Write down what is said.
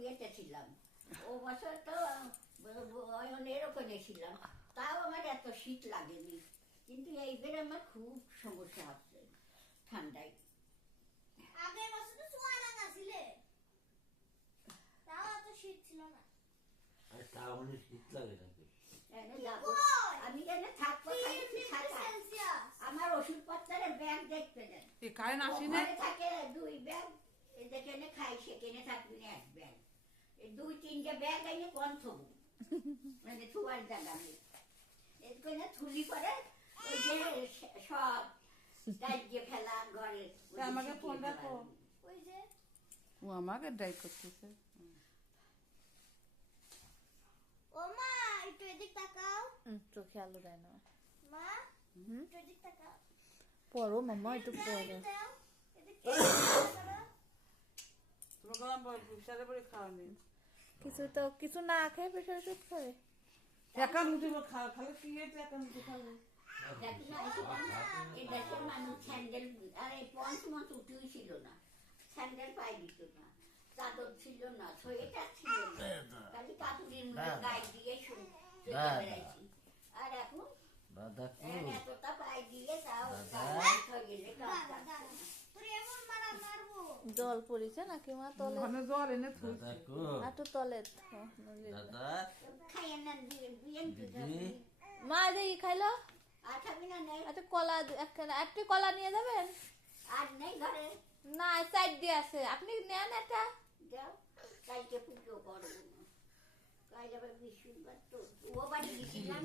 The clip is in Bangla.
ইয়েতে ছিলাম, ও বছর তো অয়নের ওখানে ছিলাম, তাও আমার এত শীত লাগেনি। কিন্তু এইবার আমার খুব সমস্যা হচ্ছে ঠান্ডায়। আগের বছর তো চুয়াডাঙ্গা ছিলে, তাও এত শীত ছিল না। আর তাও মানে শীত লাগে নাকি? আমি যেন থাকবো আমার ওষুধপত্রের ব্যাগ দেখতে দেন, কারেন্ট আসেনি থাকে 2 ব্যাগ, যেখানে খাই সেখানে থাকবি না 1 ব্যাগ, 2-3টে ব্যাগ এনে কোন থবো, মানে থুয়ার জায়গা নেই। এখানে থুলি করে ওই যে সব দাইজে ফেলা ঘরে। আমাকে ফোন রাখো। ওই যে ও আমাকে ড্রাইভ করতেছে। ও মা একটু এদিক তাকাও। চোখে আলো দেয় না মা একটু এদিক তাকাও। পড়ো মাম্মা একটু পড়ো। দাও, এদিক তাকাও। তোমার গরম প্রেশারে পরে খাওয়া নেই। কিছু না খেয়ে প্রেশার ওষুধ খাবে। একা মুঠি খালে কি হয়েছে? একা মুঠি খালে এই দেশের মানুষ স্যান্ডেল আর এই পঞ্চমত উঠেই ছিল না, স্যান্ডেল পাই দিত না, চাদর ছিল না, সোয়েটার ছিল না, খালি কাপড়ের মধ্যে গায়ে দিয়ে শুয়ে বেড়াইছি। আর এখন এতটা পাই দিয়ে তাও হয়ে গেলে তোর এমন মারা মারবো। জল পড়েছে নাকি মা তলে? ঘনে জ্বর এনে থুই। একটু তলে দাদা খাইয়ে না দিয়ে মা যে ই খাইলো আর খাবি না, নেই একটা কলা একটি কলা নিয়ে যাবেন। আর নেই ঘরে, না সাইড দিয়ে আছে, আপনি নেন একটা। যাও কালকে পুজো করবো, কাল আবার বৃহস্পতিবার তো ও বাড়ি গেছিলাম।